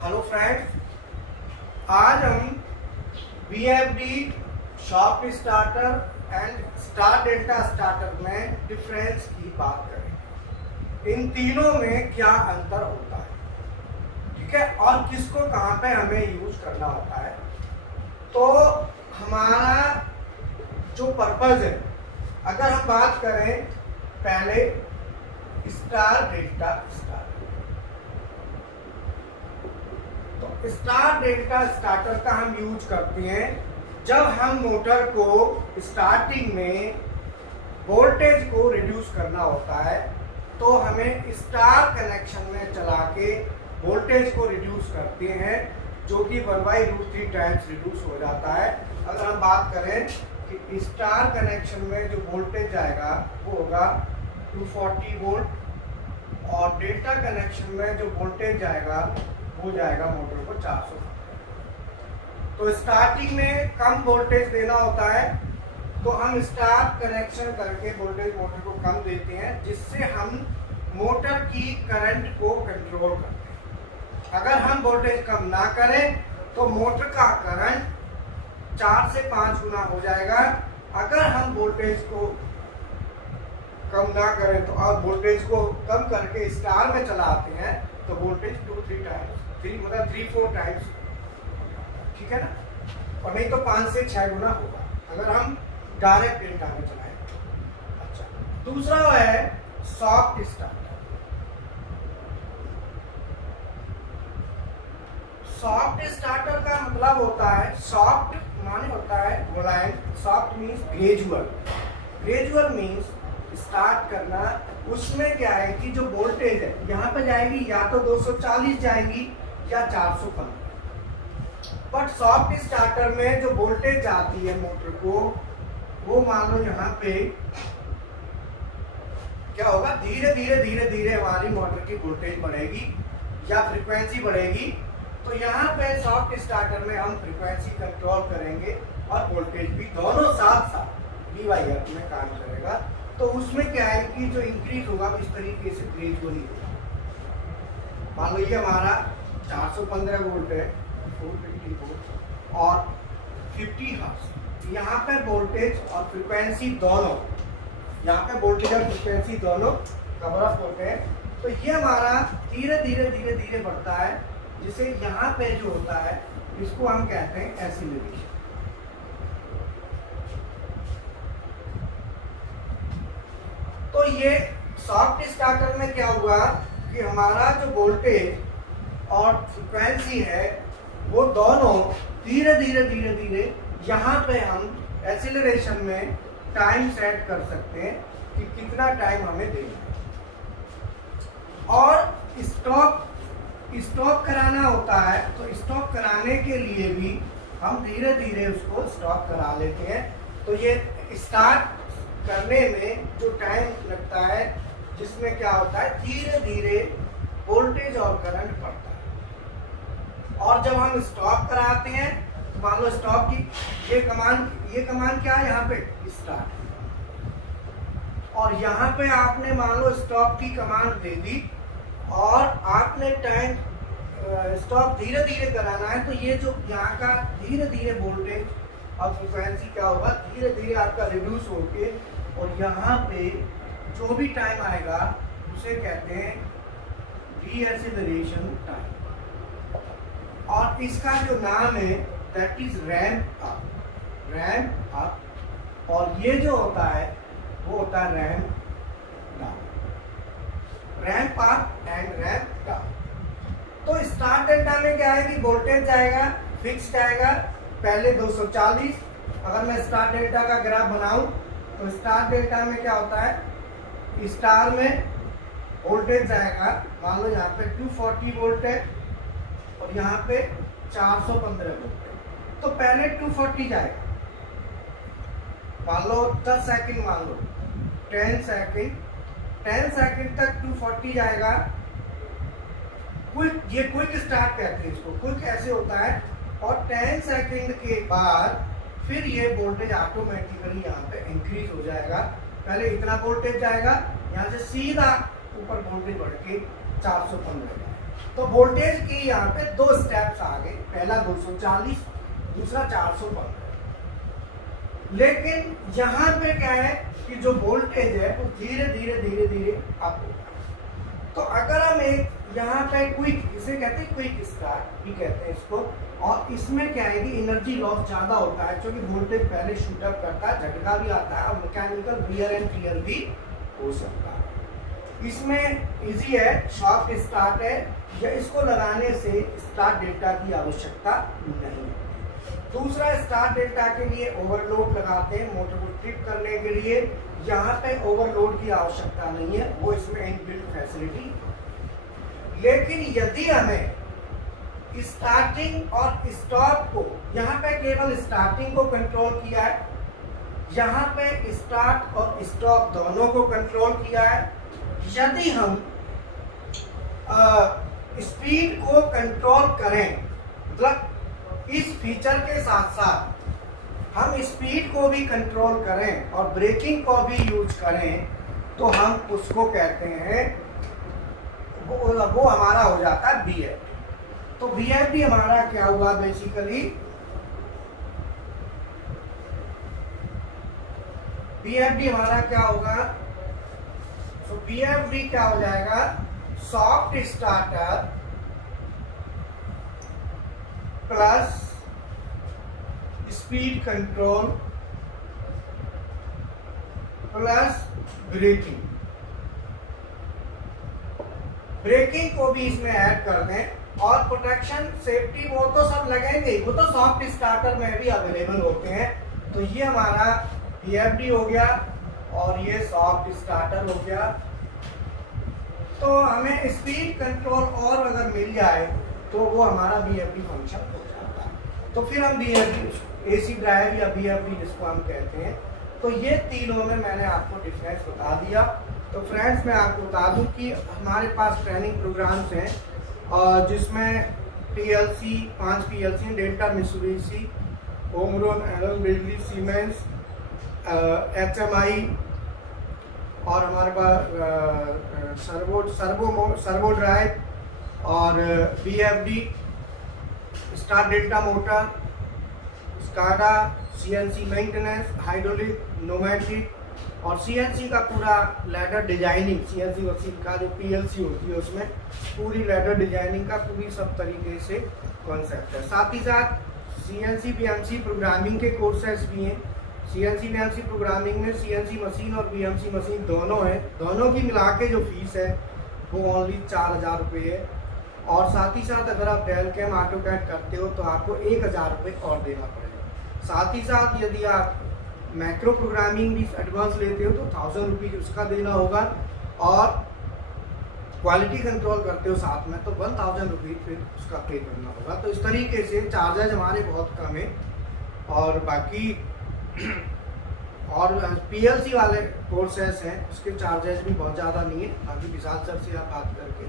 Hello friends, आज हम VFD shop starter and star delta starter में डिफरेंस की बात करें। इन तीनों में क्या अंतर होता है, ठीक है, और किसको कहाँ पे हमें यूज करना होता है। तो हमारा जो पर्पज है, अगर हम बात करें पहले स्टार डेल्टा स्टार्टर, तो स्टार डेल्टा स्टार्टर का हम यूज करते हैं जब हम मोटर को स्टार्टिंग में वोल्टेज को रिड्यूस करना होता है। तो हमें स्टार कनेक्शन में चला के वोल्टेज को रिड्यूस करते हैं, जो कि 1/√3 टाइम्स रिड्यूस हो जाता है। अगर हम बात करें कि स्टार कनेक्शन में जो वोल्टेज जाएगा वो होगा 240 वोल्ट, और डेल्टा कनेक्शन में जो वोल्टेज जाएगा हो जाएगा मोटर को 400। तो स्टार्टिंग में कम वोल्टेज देना होता है, तो हम स्टार कनेक्शन करके वोल्टेज मोटर को कम देते हैं, जिससे हम मोटर की करंट को कंट्रोल करते हैं। अगर हम वोल्टेज कम ना करें तो मोटर का करंट 4 से 5 गुना हो जाएगा। अगर हम वोल्टेज को कम ना करें तो आप वोल्टेज को कम करके स्टार में चलाते हैं तो वोल्टेज 2-3 टाइम्स, 3-4 टाइम्स, ठीक है ना, और नहीं तो 5 से 6 गुना होगा अगर हम डायरेक्ट डेल्टा में चलाएं। अच्छा, दूसरा है सॉफ्ट स्टार्टर। सॉफ्ट स्टार्टर का मतलब होता है, सॉफ्ट माने होता है मुलायम, soft means gradual, gradual means start करना। उसमें क्या है कि जो वोल्टेज है यहाँ पे जाएगी या तो 240 जाएगी या 415। बट सॉफ्ट स्टार्टर में जो वोल्टेज आती है मोटर को, वो मान लो यहाँ पे क्या होगा, धीरे धीरे धीरे धीरे हमारी मोटर की वोल्टेज बढ़ेगी या फ्रीक्वेंसी बढ़ेगी। तो यहाँ पे सॉफ्ट स्टार्टर में हम फ्रीक्वेंसी कंट्रोल करेंगे और वोल्टेज भी, दोनों साथ साथ VYF में काम करेगा। तो उसमें क्या है कि जो इंक्रीज होगा इस तरीके से ग्रेजुअली होगा। मान लो ये हमारा 415 वोल्ट है, 450 वोल्ट और 50 हर्ट्ज। यहाँ पे वोल्टेज और फ्रीक्वेंसी दोनों, यहाँ पे वोल्टेज और फ्रीक्वेंसी दोनों कवर अप होते हैं। तो ये हमारा धीरे धीरे धीरे धीरे बढ़ता है, जिसे यहाँ पे जो होता है इसको हम कहते हैं एक्सीलरेशन। तो ये सॉफ्ट स्टार्टर में क्या हुआ कि हमारा जो वोल्टेज और फ्रीक्वेंसी है वो दोनों धीरे धीरे धीरे धीरे, यहाँ पे हम एक्सीलरेशन में टाइम सेट कर सकते हैं कि कितना टाइम हमें देना है। और स्टॉप कराना होता है, तो स्टॉप कराने के लिए भी हम धीरे धीरे उसको स्टॉप करा लेते हैं। तो ये स्टार्ट करने में जो टाइम लगता है, जिसमें क्या होता है धीरे धीरे वोल्टेज और करंट बढ़ता है। और जब हम स्टॉप कराते हैं तो मान लो स्टॉप की ये कमांड क्या है, यहाँ पे स्टार्ट, और यहाँ पे आपने मान लो स्टॉप की कमांड दे दी और आपने टाइम स्टॉप धीरे धीरे कराना है। तो ये जो यहाँ का धीरे धीरे वोल्टेज और फ्रीक्वेंसी क्या होगा, धीरे धीरे आपका रिड्यूस होके, और यहाँ पे जो भी टाइम आएगा उसे कहते हैं डीएक्सीलरेशन टाइम। और इसका जो नाम है that is ramp up, ramp up. और ये जो होता है वो होता है ramp down, ramp up and ramp down. तो स्टार डेल्टा में क्या है कि वोल्टेज जाएगा, फिक्स जाएगा पहले 240। अगर मैं स्टार डेल्टा का ग्राफ बनाऊं तो स्टार डेल्टा में क्या होता है, स्टार में वोल्टेज जाएगा, मान लो यहाँ पे 240 वोल्ट है और यहाँ पे 415 वोल्ट है। तो पहले 240 जाएगा, मान लो 10 सेकंड, मान लो 10 सेकंड तक 240 जाएगा। ये क्विक स्टार्ट कहते हैं इसको, क्विक ऐसे होता है। और 10 सेकंड के बाद फिर ये वोल्टेज ऑटोमेटिकली यहाँ पे इंक्रीज हो जाएगा। पहले इतना वोल्टेज जाएगा, यहाँ से सीधा ऊपर वोल्टेज बढ़ के 415 जाएगा। तो वोल्टेज की यहाँ पे दो स्टेप्स आ गए, पहला 240, दूसरा 415। लेकिन यहाँ पे क्या है कि जो वोल्टेज है वो धीरे धीरे धीरे धीरे अप होगा। तो अगर हम एक यहाँ पे क्विक, इसे कहते हैं क्विक स्टार्ट भी कहते हैं इसको, और इसमें क्या है कि एनर्जी लॉस ज़्यादा होता है क्योंकि वोल्टेज पहले शूट अप करता है, झटका भी आता है और मैकेनिकल रियर एंड टियर भी हो सकता है। इसमें इजी है, शॉर्ट स्टार्ट है, या इसको लगाने से स्टार्ट डेल्टा की आवश्यकता नहीं है। दूसरा, स्टार्ट डेल्टा के लिए ओवरलोड लगाते हैं मोटर को ट्रिप करने के लिए, यहाँ पे ओवरलोड की आवश्यकता नहीं है, वो इसमें इनबिल्ट फैसिलिटी। लेकिन यदि हमें स्टार्टिंग और स्टॉप को, यहाँ पे केवल स्टार्टिंग को कंट्रोल किया है, यहाँ पे स्टार्ट और स्टॉप दोनों को कंट्रोल किया है। यदि हम स्पीड को कंट्रोल करें, मतलब इस फीचर के साथ साथ हम स्पीड को भी कंट्रोल करें और ब्रेकिंग को भी यूज करें, तो हम उसको कहते हैं, वो हमारा हो जाता है BFD। तो BFD हमारा क्या हुआ बेसिकली, BFD हमारा क्या होगा, तो BFD क्या हो जाएगा, soft starter plus speed control plus braking. Braking को भी इसमें ऐड कर दें, और प्रोटेक्शन सेफ्टी वो तो सब लगेंगे, वो तो सॉफ्ट स्टार्टर में भी अवेलेबल होते हैं। तो ये हमारा BFD हो गया और ये सॉफ्ट स्टार्टर हो गया। तो हमें स्पीड कंट्रोल और अगर मिल जाए तो वो हमारा BFD फंक्शन हो जाता है। तो फिर हम BFD AC ड्राइव या BFD जिसको हम कहते हैं, तो ये तीनों में मैंने आपको डिफरेंस बता दिया। तो फ्रेंड्स, मैं आपको बता दूं कि हमारे पास ट्रेनिंग प्रोग्राम्स हैं जिसमें PLC 5 PLC, Delta, Mitsubishi, Omron, Allen Bradley, Siemens, HMI, और हमारे पास सर्वो ड्राइव और BFD, star delta motor, SCADA, CNC maintenance, hydraulic, pneumatic, और CNC का पूरा लैडर डिजाइनिंग, CNC मशीन का जो PLC होती है उसमें पूरी लैडर डिजाइनिंग का पूरी सब तरीके से कॉन्सेप्ट है। साथ ही साथ CNC BMC प्रोग्रामिंग के कोर्सेज भी हैं। CNC BMC प्रोग्रामिंग में CNC मशीन और BMC मशीन दोनों है, दोनों की मिला के जो फीस है वो ओनली 4000 रुपये है। और साथ ही साथ अगर आप डेल कैम ऑटोकैड करते हो तो आपको 1000 रुपये और देना पड़ेगा। साथ ही साथ यदि आप मैक्रो प्रोग्रामिंग भी एडवांस लेते हो तो 1000 रुपीज़ उसका देना होगा, और क्वालिटी कंट्रोल करते हो साथ में तो 1000 रुपीज़ फिर उसका पे करना होगा। तो इस तरीके से चार्जेज हमारे बहुत कम है। और बाकी और PLC वाले कोर्सेस हैं उसके चार्जेस भी बहुत ज़्यादा नहीं है, बाकी विशाल सर से आप बात करके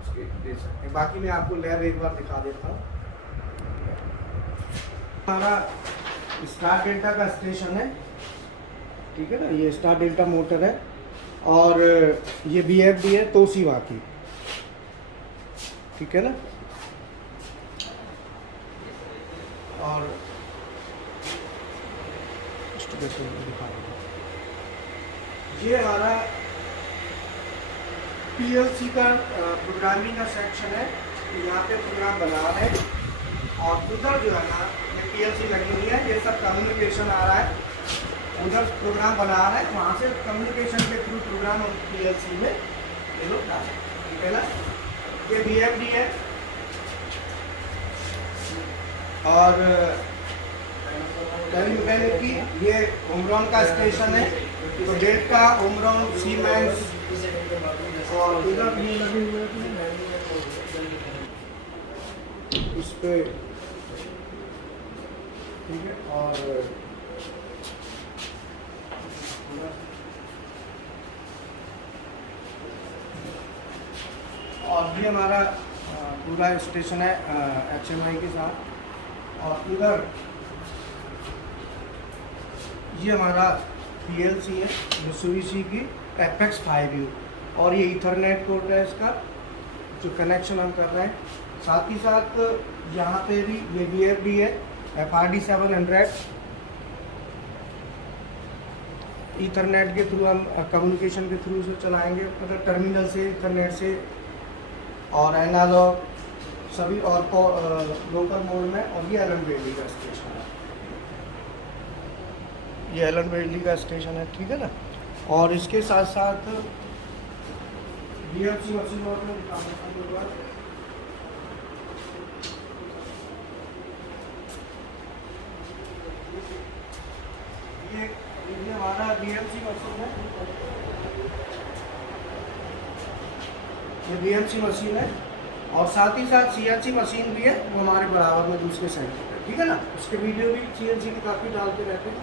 उसके दे सकते हैं। बाकी मैं आपको लैब एक बार दिखा देता हूँ। हमारा स्टार डेल्टा का स्टेशन है, ठीक है ना, ये स्टार डेल्टा मोटर है, और ये BFD है तोशिबा की, ठीक है ना। और ये हमारा PLC का प्रोग्रामिंग का सेक्शन है, यहाँ पे प्रोग्राम बना रहे हैं, और उधर जो है ना ये PLC लगी हुई है, ये सब कम्युनिकेशन आ रहा है, उधर प्रोग्राम बना रहा है, वहाँ से कम्युनिकेशन के थ्रू प्रोग्राम और PLC में ये लोग डाल, ठीक है ना। ये BFD है, और मैंने की ये ओमरॉन का स्टेशन है, तो डेल्टा, ओमरॉन, सीमेंस, और इधर भी लगे हुए हैं इस पे, ठीक है। और ये हमारा पूरा स्टेशन है HMI के साथ। और इधर ये हमारा PLC है मित्सुबिशी की FX5U, और ये ईथरनेट पोर्ट है इसका, जो कनेक्शन हम कर रहे हैं। साथ ही साथ यहाँ पे भी ये VFD है, FRD 700 ईथरनेट के थ्रू हम कम्युनिकेशन के थ्रू से चलाएंगे, अगर टर्मिनल से ईथरनेट से, और एनालॉग सभी और लोकल मोड में। और ये एलन बेली का स्टेशन है, ये एलन बेली का स्टेशन है, ठीक है ना। और इसके साथ साथ BFC मशीन में ये हमारा BFC मशीन है, ये BFC मशीन है। और साथ ही साथ CNC मशीन भी है, वो हमारे बराबर में दूसरे साइड पे, ठीक है ना। उसके वीडियो भी CNC के काफ़ी डालते रहते हैं।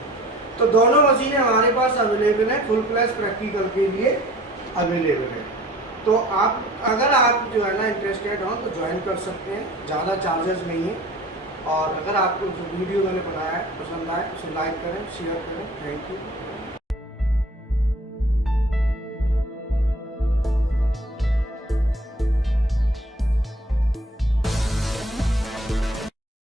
तो दोनों मशीनें हमारे पास अवेलेबल है, फुल क्लास प्रैक्टिकल के लिए अवेलेबल है। तो आप अगर आप जो है ना इंटरेस्टेड हो तो ज्वाइन कर सकते हैं, ज़्यादा चार्जेस नहीं है। और अगर आपको जो वीडियो मैंने बनाया है पसंद आए, उसे लाइक करें, शेयर करें। Thank you.